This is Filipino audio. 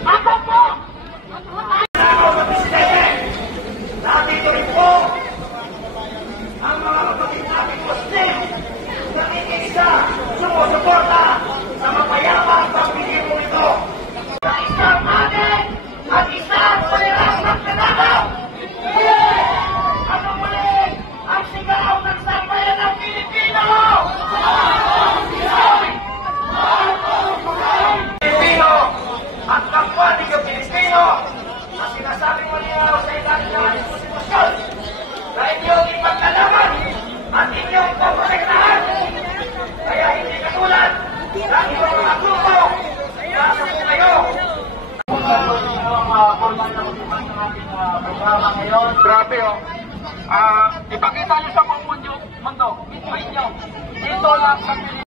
Ako po! Nandito rin po ang mga kapatid natin Muslim na isa sumusuporta sa mapayapang pagpilipo ito. Sa isang atin at isang parirang magkakagaw. Ano muli ang sigaw ng sambayan ng Pilipino? At kapwa ng Pilipino na sinasabing malinaw sa ilalim ng ating konstitusyon na inyong ipagkalaman at inyong poprotektahan. Kaya hindi katulad ng ibang mga grupo na sa po kayo. Formal na kutuban ng ating programa ngayon. Grabe ipakita nyo sa buong mundo. Ito inyo. Dito lang sa Pilipinas.